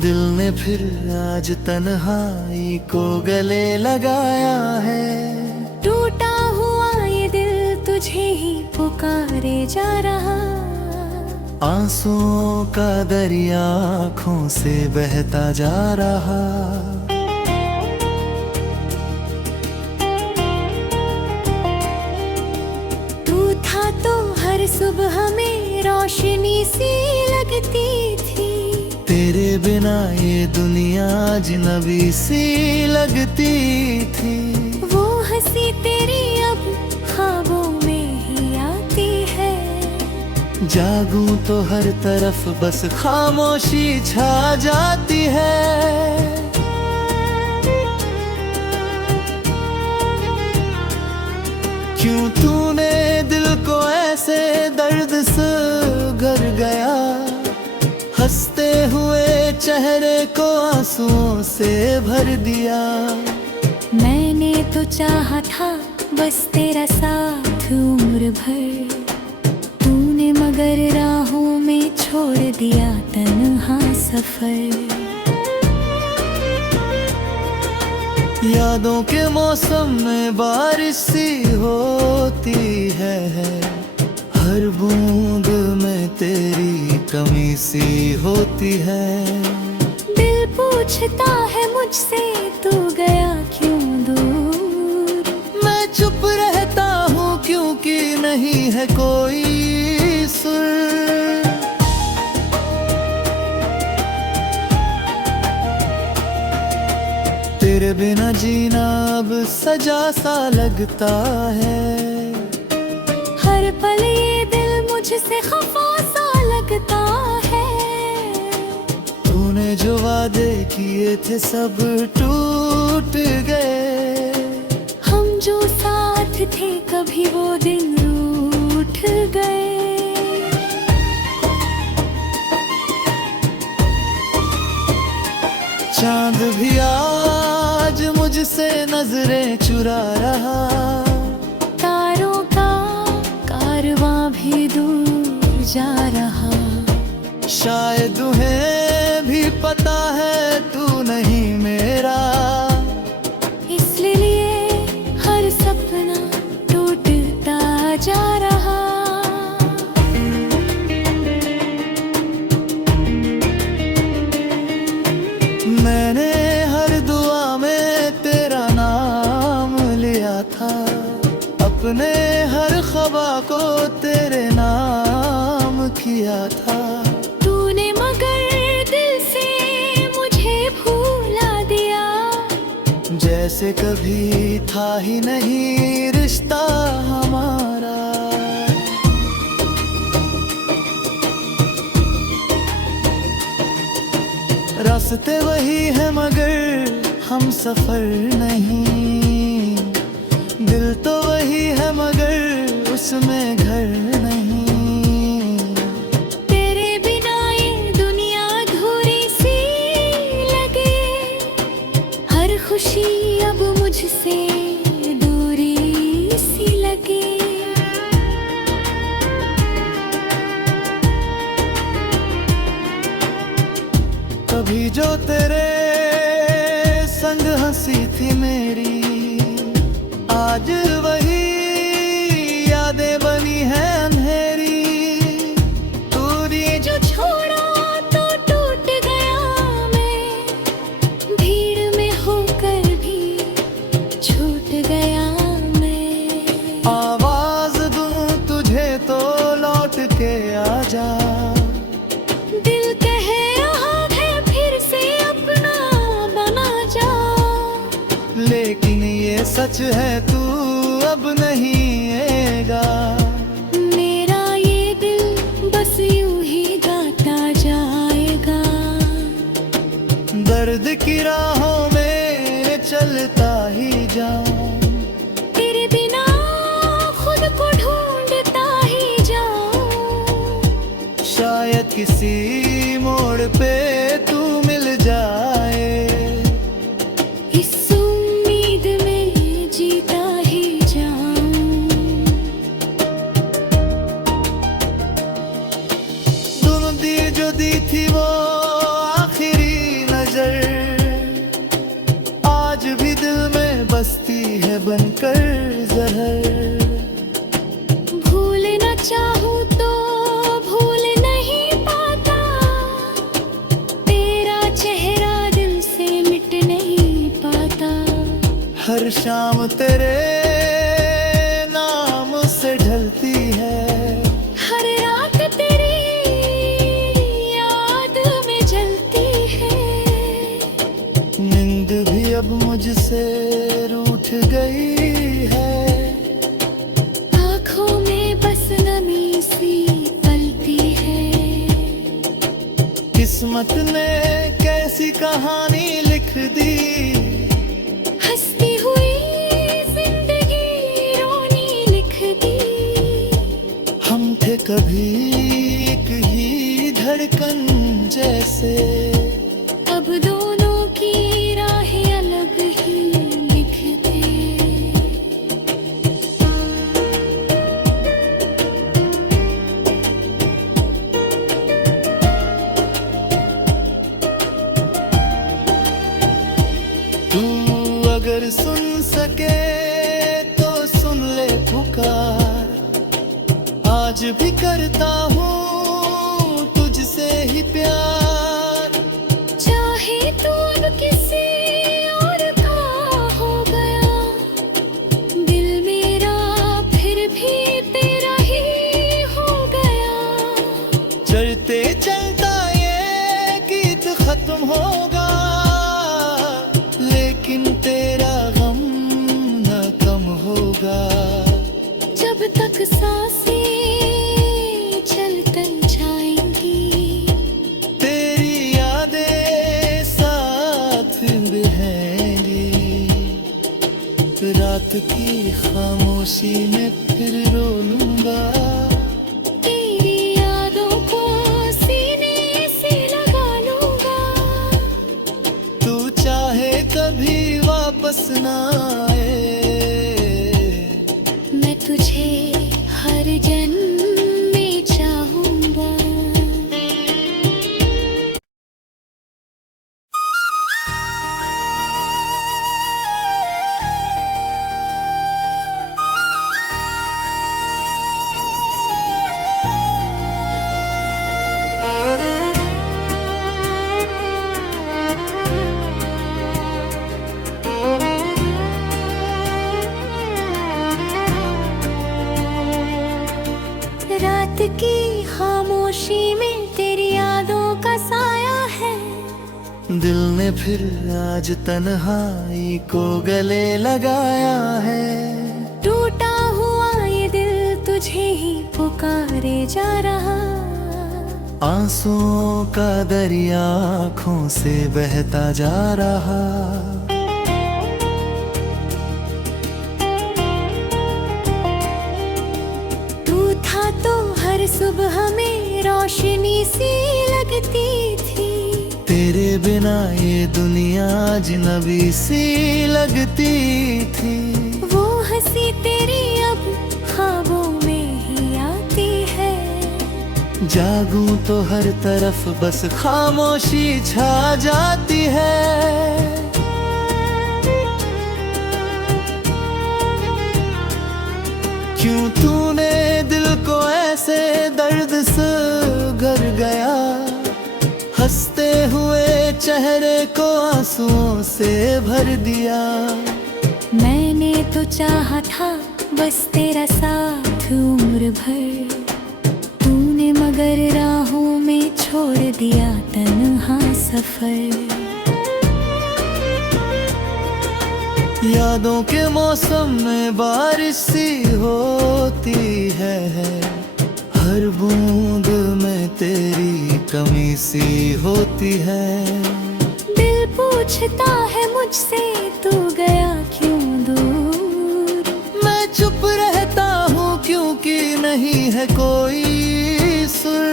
दिल ने फिर आज तन्हाई को गले लगाया है। टूटा हुआ ये दिल तुझे ही पुकारे जा रहा। आंसुओं का दरिया आँखों से बहता जा रहा। तू था तो हर सुबह में रोशनी सी लगती थी। तेरे बिना ये दुनिया अजनबी सी लगती थी। वो हंसी तेरी अब ख्वाबों में ही आती है। जागूं तो हर तरफ बस खामोशी छा जाती है। क्यों तूने दिल को ऐसे दर्द से घर गया। हंसते हुए चेहरे को आंसुओं से भर दिया। मैंने तो चाहा था बस तेरा साथ उम्र भर। तूने मगर राहों में छोड़ दिया तन्हा सफर। यादों के मौसम में बारिश सी होती है। हर बूंद में तेरी कमी सी होती है। दिल पूछता है मुझसे तू गया क्यों दूर। मैं चुप रहता हूँ क्योंकि नहीं है कोई सुर। तेरे बिना जीना अब सजा सा लगता है। हर पल ये दिल मुझसे खफा सा लगता है। तूने जो वादे किए थे सब टूट गए। हम जो साथ थे कभी वो दिन रूठ गए। चांद भी आज मुझसे नजरें चुरा रहा। तारों का कारवां भी दूर जा रहा। शायद उन्हें भी पता है तू नहीं मेरा। इसलिए हर सपना टूटता जा रहा। मैंने हर दुआ में तेरा नाम लिया था। अपने हर ख्वाबा को तेरे नाम किया था। तूने मगर दिल से मुझे भूला दिया। जैसे कभी था ही नहीं रिश्ता हमारा। रास्ते वही है मगर हम सफर नहीं। दिल तो वही है मगर उसमें घर नहीं। तेरे बिना ये दुनिया अधूरी सी लगे। हर खुशी अब मुझसे दूरी सी लगे। कभी जो तेरे संग हंसी थी मेरी। आज वही यादें बनी है अंधेरी। तूने जो छोड़ा तो टूट गया मैं। भीड़ में होकर भी छूट गया मैं। आवाज दूं तुझे तो लौट के आजा। दिल कहे यहाँ है फिर से अपना बना जा। लेकिन ये सच है तू अब नहीं आएगा। मेरा ये दिल बस यूं ही गाता जाएगा। दर्द की राहों में चलता ही जाऊं। तेरे बिना खुद को ढूंढता ही जाऊं। शायद किसी मोड़ पे तू मिल जाए। इस उम्मीद में जीता ही जाऊं। तूने दी जो दी थी वो आखिरी हर शाम तेरे नाम से ढलती है, हर रात तेरी याद में जलती है। नींद भी अब मुझसे रूठ गई है, आँखों में बस नमी सी पलती है। किस्मत ने कैसी कहानी लिख दी, हंसती हुई जिंदगी रोनी लिख दी। हम थे कभी एक ही धड़कन जैसे, अब दोनों की राहें अलग ही लिख दे। तू अगर सुन सके तो सुन ले पुकार, आज भी करता हूँ तुझसे ही प्यार। चाहे तू अब किसी और का हो गया, दिल मेरा फिर भी तेरा ही हो गया। चलते चलता ये गीत खत्म होगा, लेकिन तेरा गम न कम होगा। जब तक सांसें चलते जाएंगी, तेरी यादें साथ बहेंगी। रात की खामोशी में फिर रो लूंगा, तेरी यादों को सीने से लगा लूंगा। तू चाहे कभी वापस ना आए, मैं तुझे हर जन्म में चाहूंगा। रात की खामोशी में तेरी यादों का साया है। दिल ने फिर आज तन्हाई को गले लगाया है। टूटा हुआ ये दिल तुझे ही पुकारे जा रहा। आंसुओं का दरिया आँखों से बहता जा रहा। तू था तो हर सुबह में रोशनी सी लगती थी। तेरे बिना ये दुनिया अजनबी सी लगती थी। वो हंसी तेरी अब ख्वाबों में ही आती है। जागूं तो हर तरफ बस खामोशी छा जाती है। क्यों तूने दिल को ऐसे दर्द से घर गया। हंसते हुए चेहरे को आंसुओं से भर दिया। मैंने तो चाहा था बस तेरा साथ उम्र भर। तूने मगर राहों में छोड़ दिया तन्हा सफर। यादों के मौसम में बारिश सी होती है। हर बूंद में तेरी कमी सी होती है। दिल पूछता है मुझसे तू गया क्यों दूर। मैं चुप रहता हूँ क्योंकि नहीं है कोई सुर।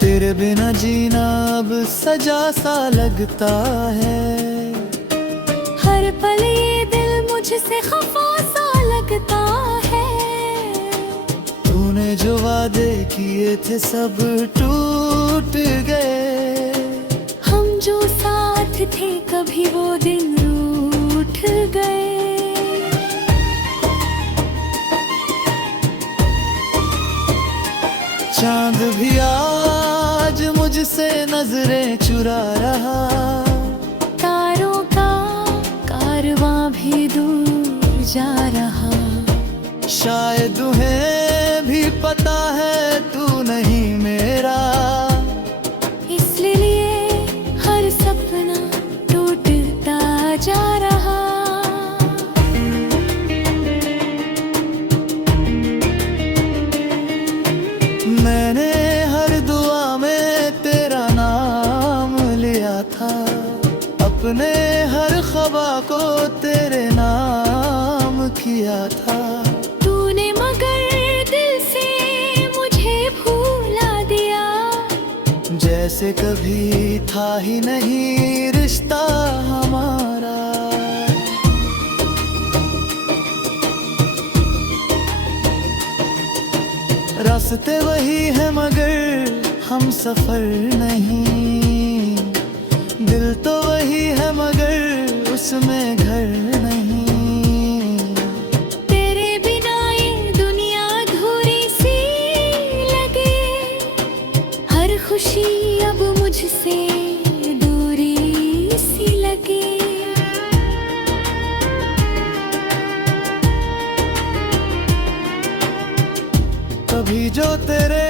तेरे बिना जीना अब सजा सा लगता है। हर पल ये दिल मुझसे खफा सा लगता है। तूने जो वादे किए थे सब टूट गए। हम जो साथ थे कभी वो दिन रूठ गए। चांद भी आज मुझ मुझसे नजरें चुरा रहा। तारों का कारवां भी दूर जा रहा। शायद उन्हें भी पता है तू नहीं मेरा, इसलिए हर सपना टूटता जा रहा। मैंने हर दुआ में तेरा नाम लिया था, अपने हर ख्वाबा को तेरे नाम किया था। तूने मगर दिल से मुझे भूला दिया, जैसे कभी था ही नहीं रिश्ता हमारा। रास्ते वही है मगर हम सफर नहीं, दिल तो वही है मगर उसमें घर नहीं। तेरे बिना ये दुनिया अधूरी सी लगे, हर खुशी अब मुझसे दूरी सी लगे। कभी जो तेरे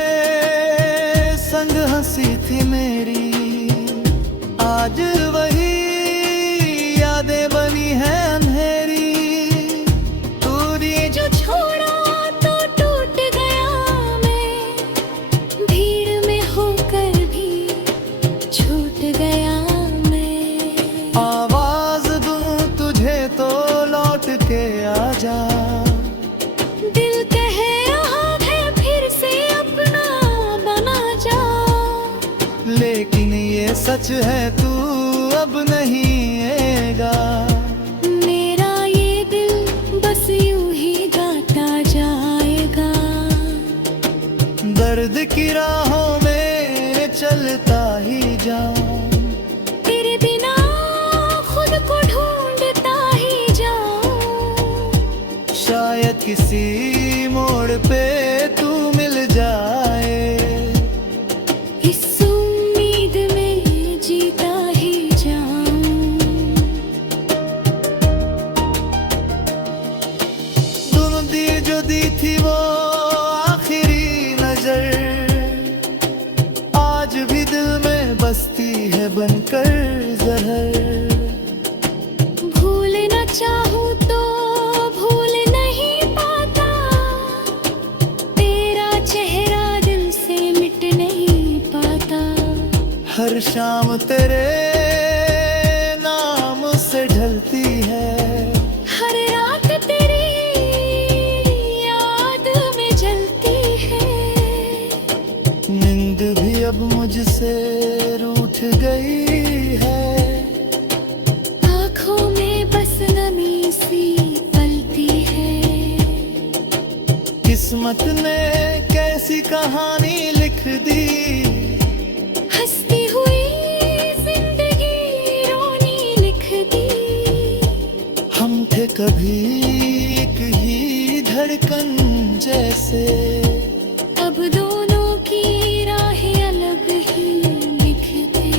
संग हंसी थी मेरी, आज वही यादें बनी है अंधेरी। तूने जो छोड़ा तो टूट गया मैं, भीड़ में होकर भी छूट गया मैं। आवाज दूं तुझे तो लौट के आ जा, दिल कह रहा है फिर से अपना बना जा। लेकिन ये सच है तू अब नहीं आएगा। मेरा ये दिल बस यूं ही गाता जाएगा। दर्द की राहों में चलता ही जाऊं, तेरे बिना खुद को ढूंढता ही जाऊं। शायद किसी मोड़ पे तू मिल जाए। इस उम्मीद में जीता ही जाऊं। तूने दी जो दी थी वो आखिरी नजर, आज भी दिल में बसती है बनकर जहर। भूलना चाहूं तो भूल नहीं पाता, तेरा चेहरा दिल से मिट नहीं पाता। हर शाम तेरे नाम से ढलती है, हर रात तेरी याद में जलती है। नींद भी अब मुझसे रूठ गई है, आँखों में बस नमी सी पलती है। किस्मत ने कैसी कहानी लिख दी, हंसती हुई जिंदगी रोनी लिख दी। हम थे कभी एक ही धड़कन जैसे, अब दोनों की राहें अलग ही लिख दे।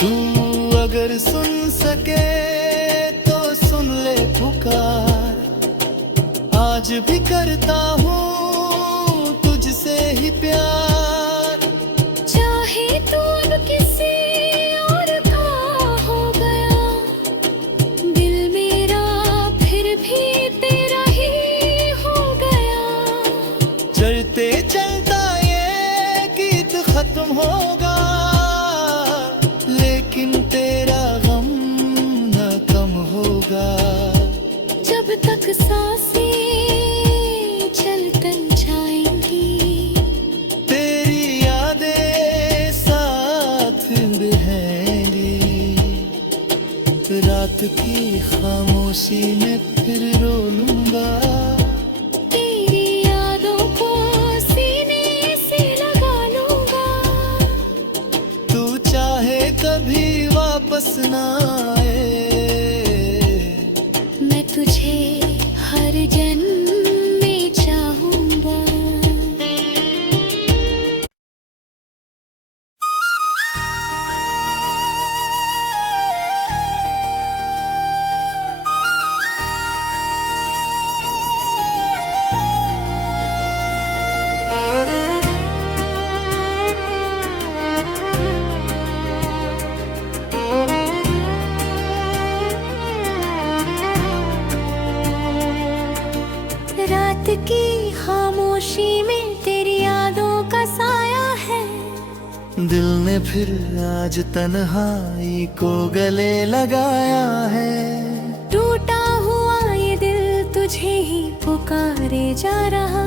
तू अगर सुन सके तो सुन ले पुकार, आज भी करता हूँ तुझसे ही प्यार। चाहे तू अब किसी और का हो गया, दिल मेरा फिर भी तेरा ही हो गया। चलते चलता ये गीत खत्म होगा, लेकिन तेरा गम न कम होगा। जब तक सांसें चलते जाएंगी, तेरी यादें साथ रहेंगी। रात की खामोशी में फिर रो लूंगा, तेरी यादों को सीने से लगा लूंगा। तू चाहे कभी वापस ना आए। मैं तुझे हर जन्म में चाहूंगा। रात की खामोशी में तेरी यादों का साया है। दिल ने फिर आज तन्हाई को गले लगाया है। टूटा हुआ ये दिल तुझे ही पुकारे जा रहा।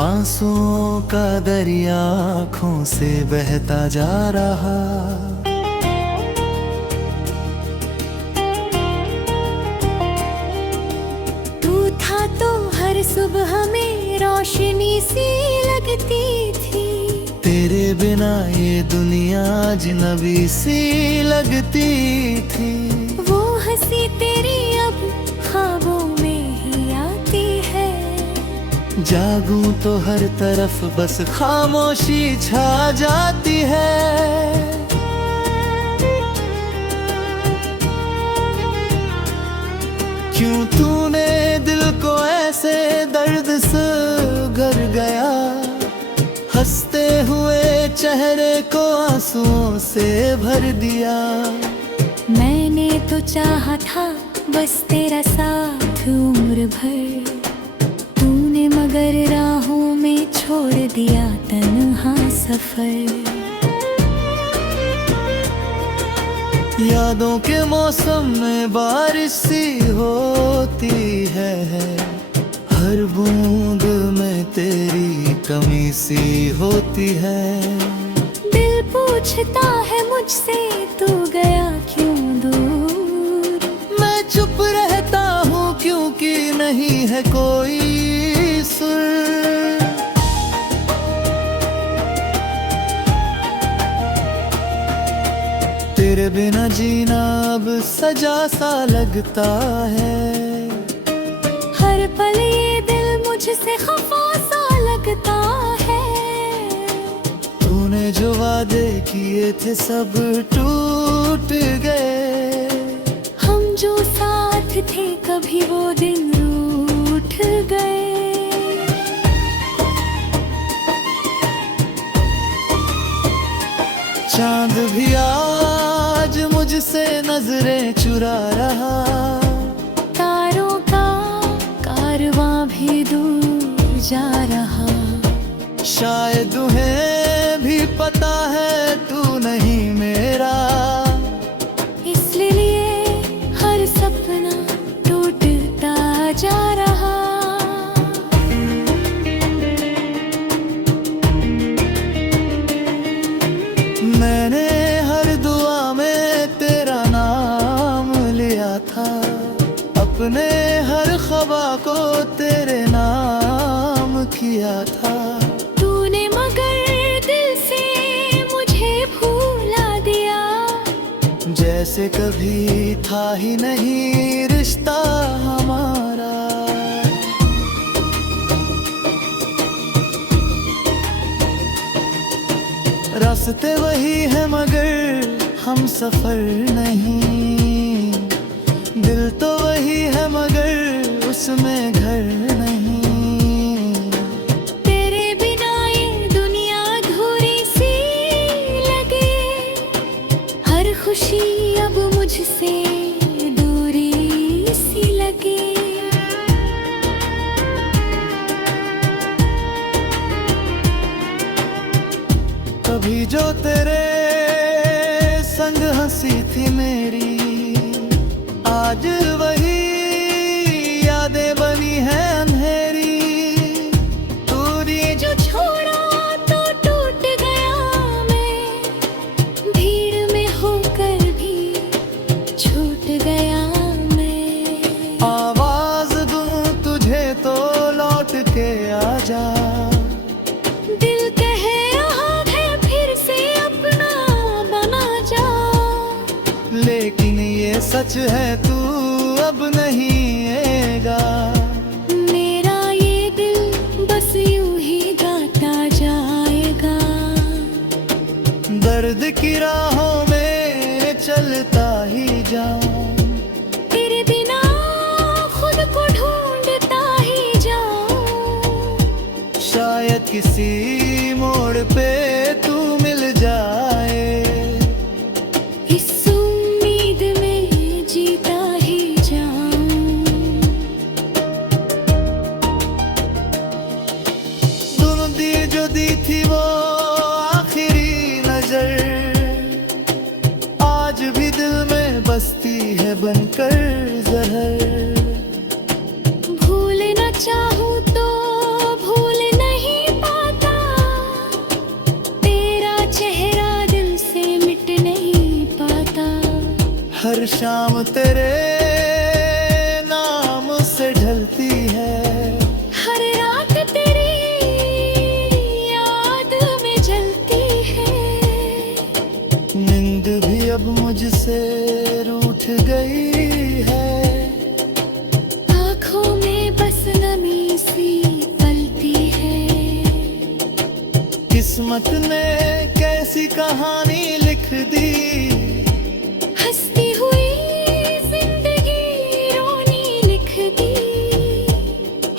आंसुओं का दरिया आँखों से बहता जा रहा। तू था तो हर सुबह में रोशनी सी लगती थी। तेरे बिना ये दुनिया अजनबी सी लगती थी। वो हंसी तेरी अब ख्वाबों में ही आती है। जागूं तो हर तरफ बस खामोशी छा जाती है। क्यों तूने दिल को ऐसे दर्द से घर गया। हंसते हुए चेहरे को आंसुओं से भर दिया। मैंने तो चाहा था बस तेरा साथ उम्र भर। तूने मगर राहों में छोड़ दिया तन्हा सफर। यादों के मौसम में बारिश सी होती है। हर बूंद में तेरी कमी सी होती है। दिल पूछता है मुझसे तू गया क्यों दूर। मैं चुप रहता हूँ क्योंकि नहीं है कोई सुर। तेरे बिना जीना अब सजा सा लगता है। हर पल ये दिल मुझसे खफा सा लगता है। तूने जो वादे किए थे सब टूट गए। हम जो साथ थे कभी वो दिन रूठ गए। चांद भी आज मुझसे नजरें चुरा रहा। तारों का कारवां भी दूर जा रहा। शायद तुम्हें भी पता है तू नहीं मेरा। इसलिए हर सपना टूटता जा रहा। मैंने हर दुआ में तेरा नाम लिया था। अपने हर ख्वाबा को तेरे नाम किया था। तूने मगर दिल से मुझे भूला दिया। जैसे कभी था ही नहीं रिश्ता हमारा। रास्ते वही है मगर हम सफर नहीं। दिल तो वही है मगर उसमें घर नहीं। तेरे बिना ये दुनिया अधूरी सी लगे। हर खुशी अब मुझसे दूरी सी लगे। कभी जो तेरे संग हंसी थी मेरी। आज वही यादें बनी है अंधेरी। दूरी जो छोड़ा तो टूट गया मैं। भीड़ में होकर भी छूट गया मैं। आवाज दूं तुझे तो लौट के आजा। दिल कहे यहाँ है फिर से अपना बना जा। सच है तू अब नहीं आएगा। मेरा ये दिल बस यूं ही गाता जाएगा। दर्द की राहों में चलता ही जाऊं, तेरे बिना खुद को ढूंढता ही जाऊं। शायद किसी मोड़ पे तू मिल जाए, इस उम्मीद में जीता ही जाऊं। तूने दी जो दी थी वो आखिरी नजर, आज भी दिल में बसती है बनकर जहर। भूल न चाहूं तो भूल नहीं पाता, तेरा चेहरा दिल से मिट नहीं पाता। हर शाम तेरे नाम से ढलती है, हर रात तेरी याद में जलती है। नींद भी अब मुझसे रूठ गई है, आँखों में बस नमी सी पलती है। किस्मत ने कैसी कहानी लिख दी, हंसती हुई जिंदगी रोनी लिख दी।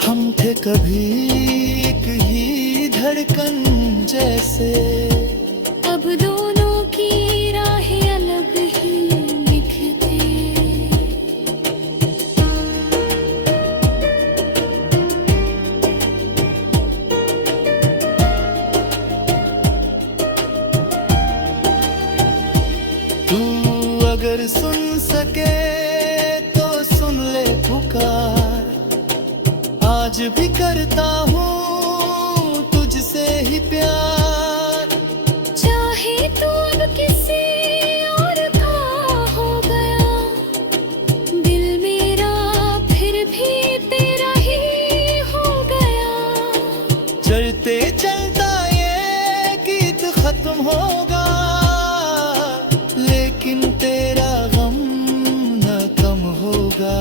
हम थे कभी एक ही धड़कन जैसे, अब दोनों की राहें अलग ही लिख दे। तू अगर सुन सके तो सुन ले पुकार, आज भी करता हूँ तुझसे ही प्यार। चाहे तू अब किसी और का हो गया, दिल मेरा फिर भी तेरा ही हो गया। चलते चलता ये गीत खत्म होगा, लेकिन तेरा गम न कम होगा।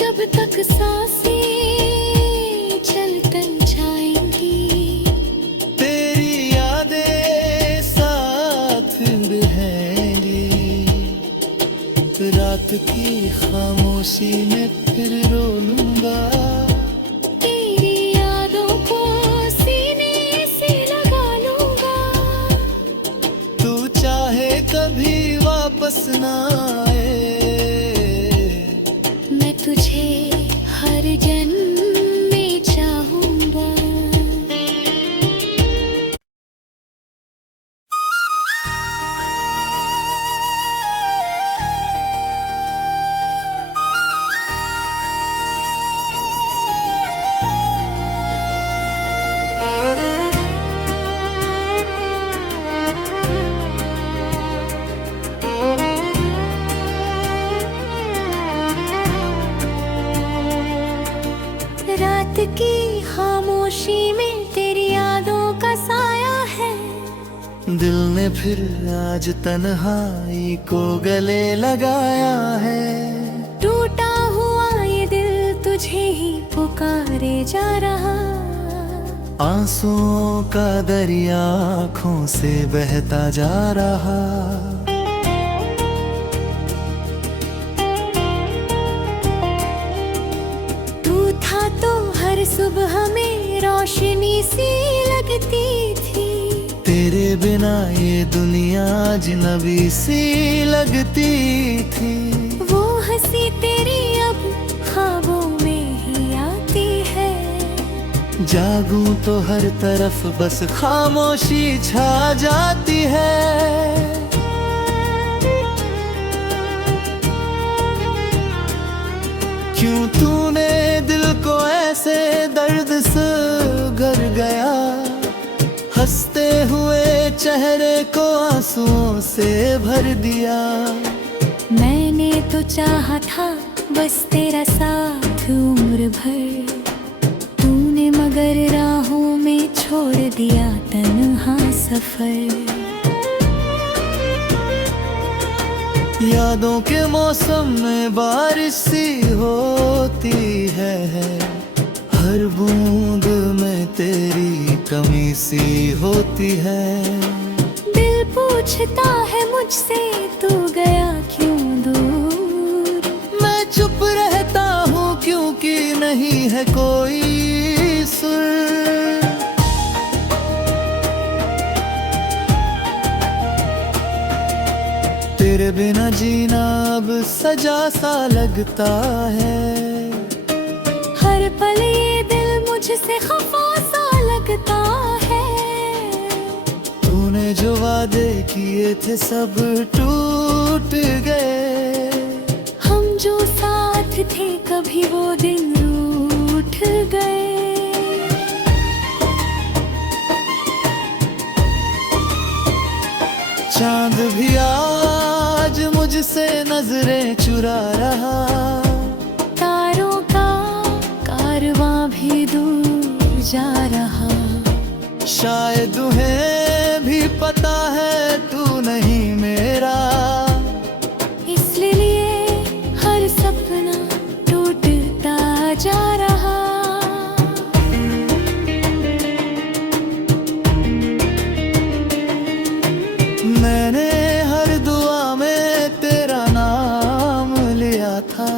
जब तक सांसें चलते जाएंगी, तेरी यादें साथ रहेंगी। रात की खामोशी में फिर रो लूंगा, तेरी यादों को सीने से लगा लूंगा। तू चाहे कभी वापस ना आए, मैं तुझे हर जन्म में चाहूंगा। रात की खामोशी में तेरी यादों का साया है। दिल ने फिर आज तन्हाई को गले लगाया है। टूटा हुआ ये दिल तुझे ही पुकारे जा रहा। आंसुओं का दरिया आँखों से बहता जा रहा। तू था तो हर सुबह में रोशनी सी लगती थी। तेरे बिना ये दुनिया अजनबी सी लगती थी। वो हंसी तेरी अब ख्वाबों में ही आती है। जागूं तो हर तरफ बस खामोशी छा जाती है। क्यों तूने दिल को ऐसे दर्द से घर गया। हंसते हुए चेहरे को आंसुओं से भर दिया। मैंने तो चाहा था बस तेरा साथ उम्र भर। तूने मगर राहों में छोड़ दिया तन्हा सफर। यादों के मौसम में बारिश सी होती है, हर बूंद में तेरी कमी सी होती है। दिल पूछता है मुझसे तू गया क्यों दूर, मैं चुप रहता हूँ क्योंकि नहीं है कोई सुर। तेरे बिना जीना अब सजा सा लगता है, हर पल ये दिल मुझसे खफा सा लगता है। तूने जो वादे किए थे सब टूट गए, हम जो साथ थे कभी वो दिन रूठ गए। चांद भी आज मुझसे नजरें चुरा रहा, तारों का कारवां भी दूर जा रहा। शायद तुम्हें भी पता है तू नहीं मेरा, इसलिए हर सपना टूटता जा रहा। मैंने हर दुआ में तेरा नाम लिया था,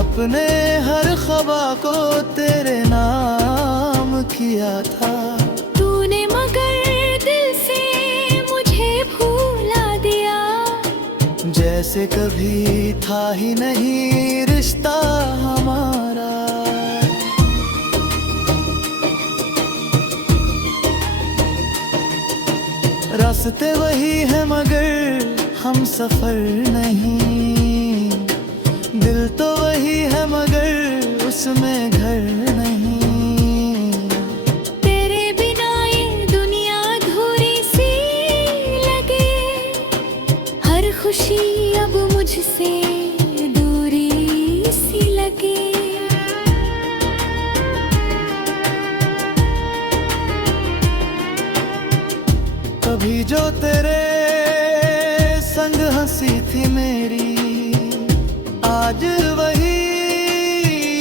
अपने हर ख्वाबा को तेरे नाम किया था। तूने मगर दिल से मुझे भूला दिया, जैसे कभी था ही नहीं रिश्ता हमारा। रास्ते वही है मगर हम सफर नहीं, दिल तो वही है मगर उसमें घर नहीं। तेरे बिना ये दुनिया अधूरी सी लगे, हर खुशी अब मुझसे दूरी सी लगे। कभी जो तेरे संग हंसी थी मेरी, आज वही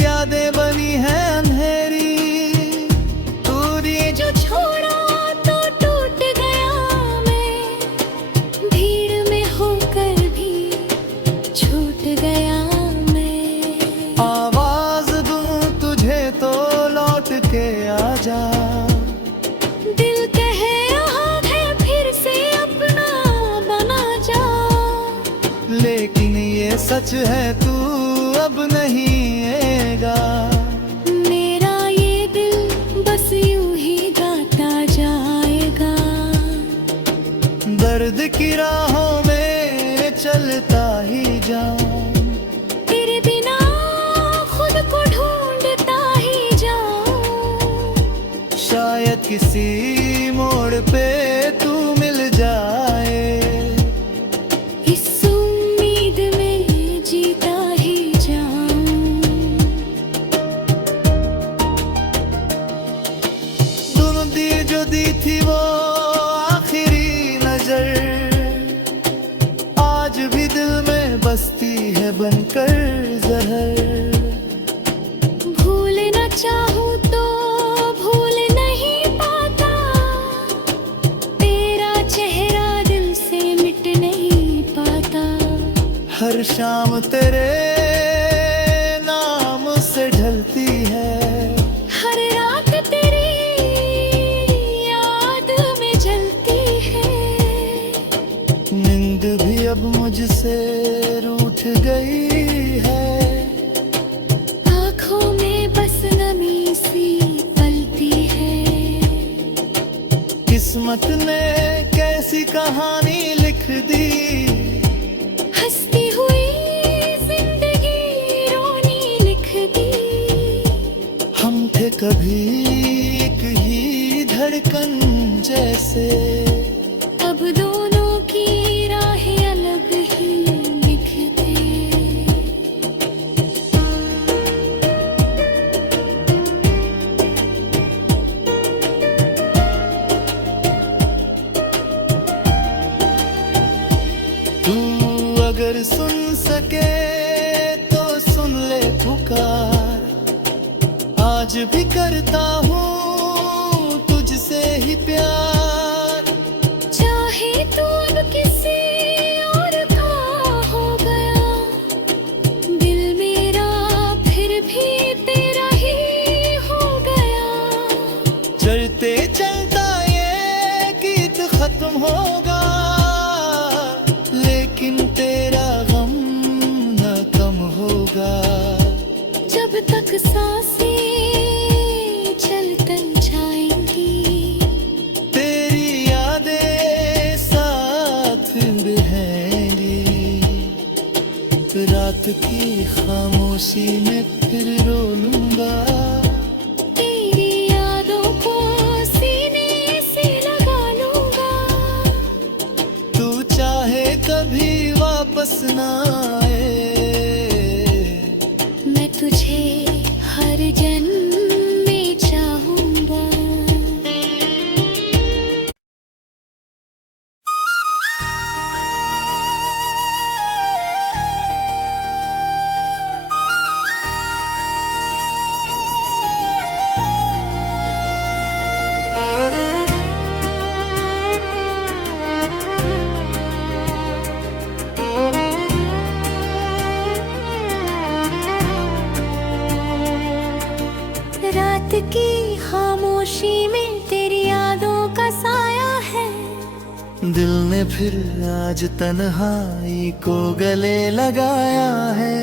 यादें बनी है अंधेरी। तूने जो छोड़ा तो टूट गया मैं, भीड़ में होकर भी छूट गया मैं। आवाज दूं तुझे तो लौट के आ जा, दिल कह रहा है फिर से अपना बना जा। लेकिन ये सच है तू अब नहीं आएगा। मेरा ये दिल बस यूं ही गाता जाएगा, दर्द की राहों में चलता ही जाऊं, तेरे बिना खुद को ढूंढता ही जाऊं। शायद किसी मोड़ पे तू मिल जाए, इस उम्मीद में जीता ही जाऊं। तूने दी जो दी थी वो आखिरी नजर, आज भी दिल में बसती है बनकर जहर। भूलना चाहूं तो भूल नहीं पाता, तेरा चेहरा दिल से मिट नहीं पाता। हर शाम तेरे नाम से ढलती है, हर रात तेरी याद में जलती है। नींद भी अब मुझसे रूठ गई है, आँखों में बस नमी सी पलती है। किस्मत ने कैसी कहानी लिख दी, हंसती हुई जिंदगी रोनी लिख दी। हम थे कभी एक ही धड़कन जैसे, अब दोनों की राहें अलग ही लिखते। तू अगर सुन सके तो सुन ले पुकार। आज भी करता हूँ तुझसे ही प्यार। चाहे तू अब किसी और का हो गया, दिल मेरा फिर भी तेरा ही हो गया। चलते चलता ये गीत खत्म होगा, लेकिन तेरा गम न कम होगा। जब तक सांसें चलते जाएंगी, तेरी यादें साथ बहेंगी। रात की खामोशी में फिर रो लूंगा, तेरी यादों को सीने से लगा लूंगा। तू चाहे कभी वापस ना आए, मैं तुझे हर जन्म में चाहूंगा। रात की खामोशी में तेरी यादों का साया है। दिल ने फिर आज तन्हाई को गले लगाया है।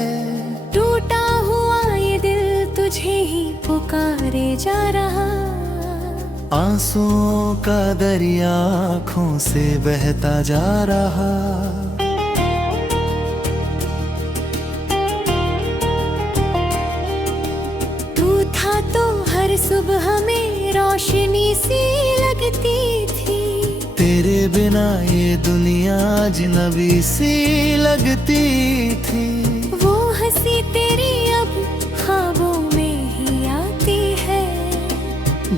टूटा हुआ ये दिल तुझे ही पुकारे जा रहा। आंसुओं का दरिया आँखों से बहता जा रहा। तू था तो हर सुबह में रोशनी सी लगती थी। तेरे बिना ये दुनिया अजनबी सी लगती थी। वो हंसी तेरी अब ख्वाबों में ही आती है।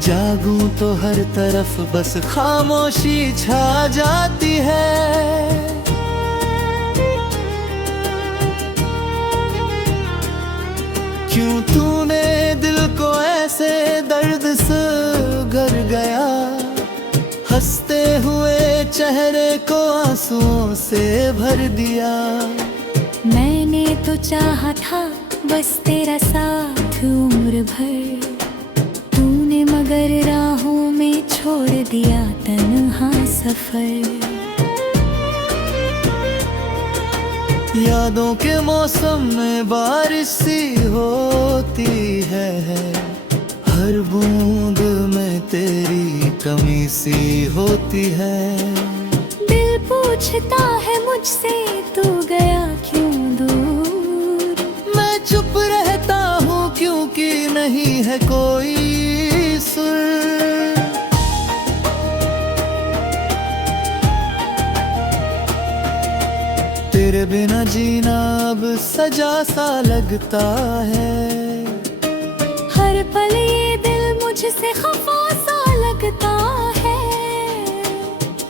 जागूं तो हर तरफ बस खामोशी छा जाती है। क्यों तूने दिल को ऐसे दर्द से घर गया, हंसते हुए चेहरे को आंसुओं से भर दिया। मैंने तो चाहा था बस तेरा साथ उम्र भर, तूने मगर राहों में छोड़ दिया तन्हा सफर। यादों के मौसम में बारिश सी होती है। हर बूंद में तेरी कमी सी होती है। दिल पूछता है मुझसे तू गया क्यों दूर। मैं चुप रहता हूँ क्योंकि नहीं है कोई सुर। तेरे बिना जीना अब सजा सा लगता है। हर पल ये दिल मुझसे खफा सा लगता है।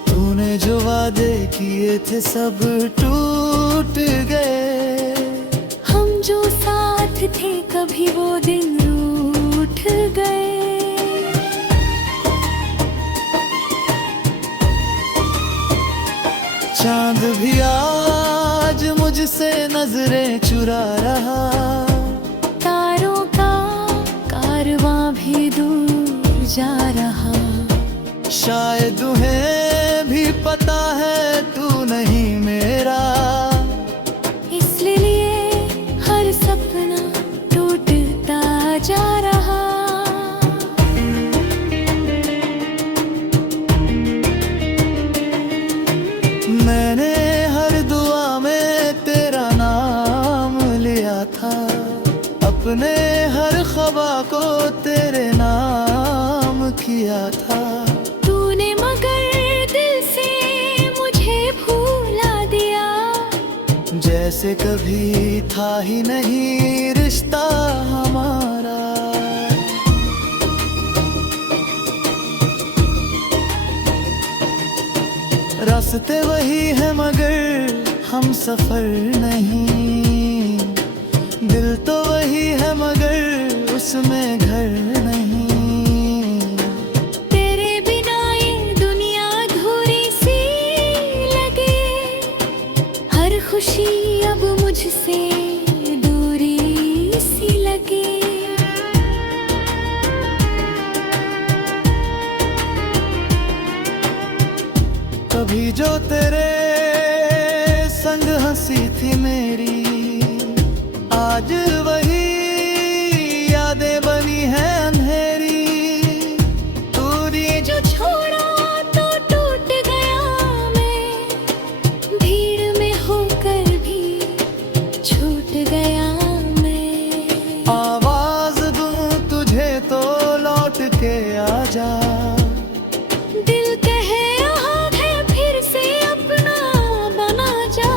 तूने जो वादे किए थे सब टूट गए। हम जो साथ थे कभी वो दिन रूठ गए। चांद भी आज मुझसे नजरें चुरा रहा। तारों का कारवां भी दूर जा रहा। शायद तुम्हें भी पता है तू नहीं मेरा, इसलिए हर सपना टूटता जा रहा। मैंने हर दुआ में तेरा नाम लिया था। अपने हर ख्वाबा को तेरे नाम किया था। तूने मगर दिल से मुझे भूला दिया। जैसे कभी था ही नहीं रिश्ता हमारा। रास्ते वही है मगर हम सफर नहीं। दिल तो वही है मगर उसमें घर नहीं। तेरे बिना ये दुनिया अधूरी सी लगे, हर खुशी अब मुझसे दूरी सी लगे। कभी जो तेरे संग हंसी थी मेरी, आज वही यादें बनी है अंधेरी। दूरी जो छोड़ा तो टूट गया मैं, भीड़ में होकर भी छूट गया मैं। आवाज दूं तुझे तो लौट के आ जा। दिल कहे रहा है फिर से अपना बना जा,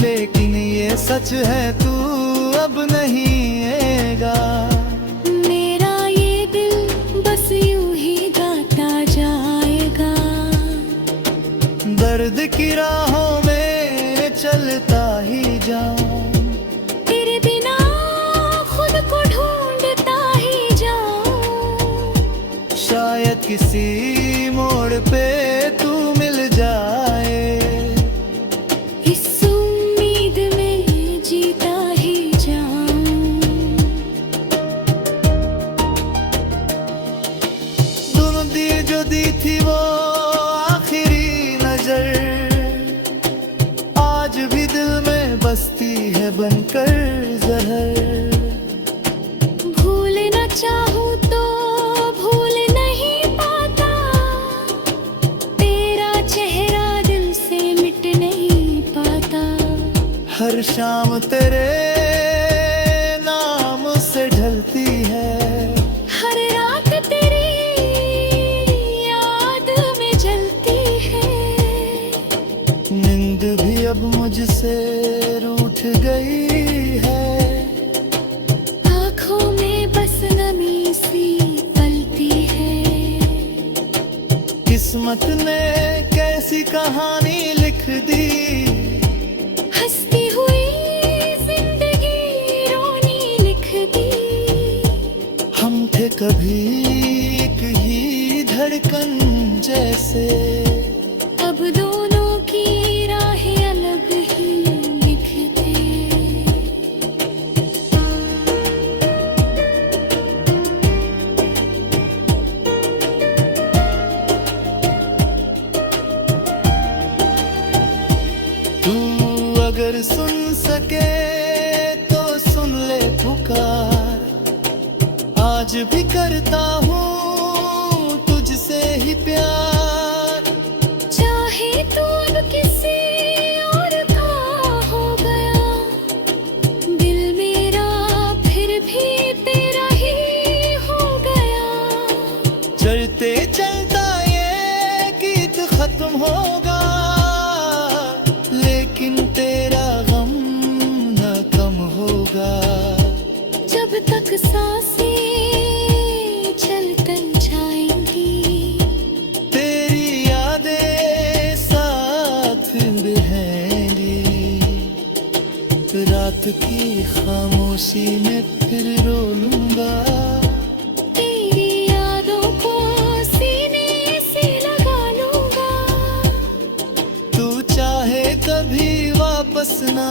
लेकिन ये सच है तू अब नहीं आएगा। मेरा ये दिल बस यूं ही गाता जाएगा। दर्द की राहों में चलता ही जाऊं, तेरे बिना खुद को ढूंढता ही जाऊं। शायद किसी मोड़ पे तू मिल जाए। इस उम्मीद में जीता ही जाऊं। तूने दी जो दी थी वो आखिरी नजर, आज भी दिल में बसती है बनकर जहर। भूल न चाहूं तो भूल नहीं पाता, तेरा चेहरा दिल से मिट नहीं पाता। हर शाम तेरे नाम से ढलती है, हर रात तेरी याद में जलती है। नींद भी अब मुझसे रूठ गई है। आँखों में बस नमी सी पलती है। किस्मत ने कैसी कहानी लिख दी, हंसती हुई जिंदगी रोनी लिख दी। हम थे कभी एक ही धड़कन जैसे, अब दोनों की राहें अलग ही लिख दे। तू अगर सुन सके तो सुन ले पुकार। आज भी करता हूँ तुझसे ही प्यार। चाहे तू अब किसी और का हो गया, दिल मेरा फिर भी तेरा ही हो गया। चलते चलता ये गीत खत्म होगा, लेकिन तेरा गम न कम होगा। जब तक सांसें चलते जाएंगी, तेरी यादें साथ रहेंगी। रात की खामोशी में फिर रो लूंगा, तेरी यादों को सीने से लगा लूंगा। तू चाहे कभी वापस ना